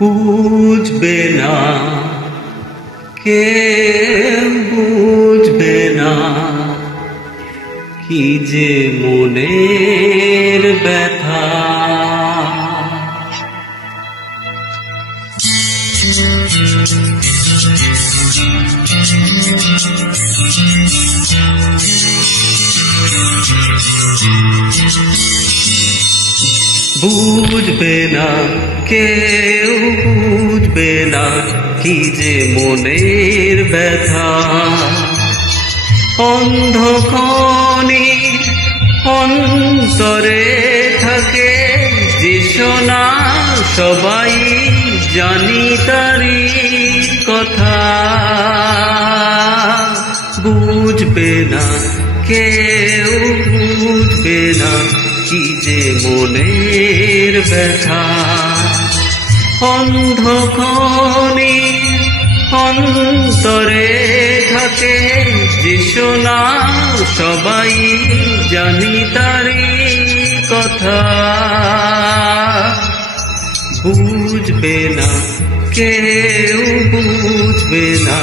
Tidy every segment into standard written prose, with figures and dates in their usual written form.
বুঝবে না, কে বুঝবে না, কি যে মনের ব্যথা। বুঝবে না, কেউ বুঝবে না, কি যে মনের ব্যথা। অন্ধকারে অন্তরে থাকে যে সোনা, সবাই জানি তারি কথা। বুঝবে না, কেউ বুঝবে না, কি যে মনের ব্যথা। অন্ধকারে অন্তরে থাকে যে সোনা, সবাই জানি তারি কথা। বুঝবে না, কেউ বুঝবে না,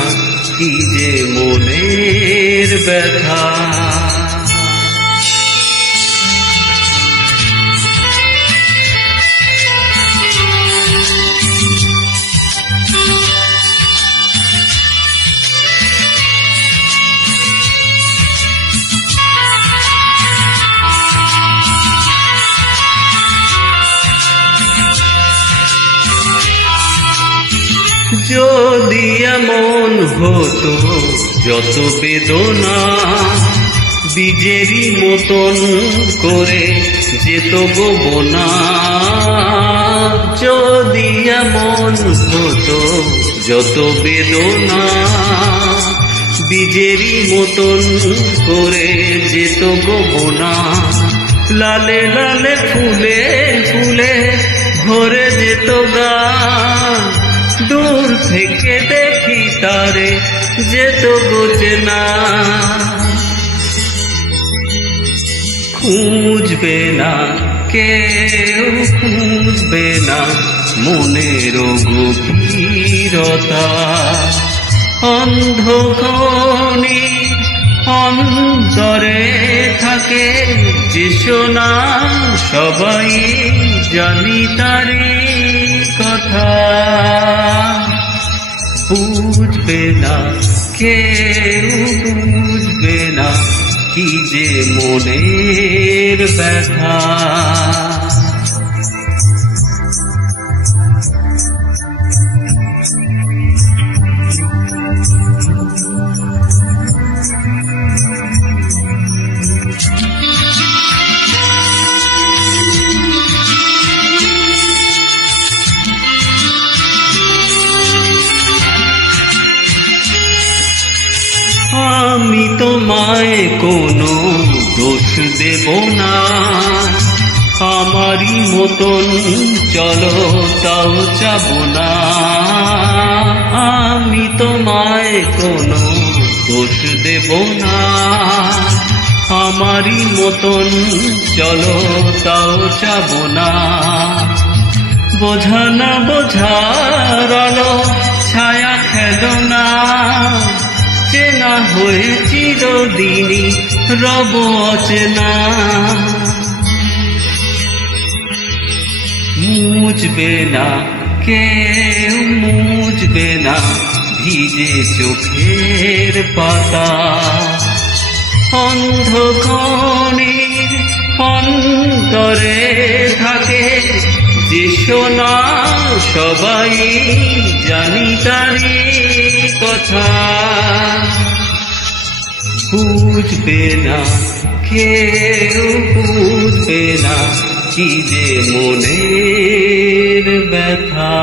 কি যে মনের ব্যথা। যদি এমন হতো যত বেদনা বীজেরই মতন করে যেত গোবনা। যদি এমন হতো যত বেদনা বীজেরই মতন করে যেত গোবনা। লালে লালে ফুলে ফুলে ভরে যেত গান, দূর থেকে দেখি তারে যেত গোচে না। খুঁজবে না, কেউ খুঁজবে না, মনের গভীরতা। অন্ধকারে অন্তরে থাকে যে সোনা, সবাই জানি তারি কথা। বুঝবে না, কেউ বুঝবে না, কি যে মনের ব্যথা। আমি তোমায় কোনো দোষ দেব না, আমারই মতন চলো তাও যাব না। আমি তোমায় কোনো দোষ দেব না, আমারই মতন চলো তাও যাব না। বোঝা না বোঝার আলো ছায়া খেলো না, চেনা হয়ে চিরদিনই রব অচেনা। মুছবে না, কেউ মুছবে না, ভিজে চোখের পাতা। অন্ধকারে অন্তরে থাকে যে সোনা, সবাই জানি তারি কথা। বুঝবে না, কেউ বুঝবে না, কি যে মনের ব্যথা।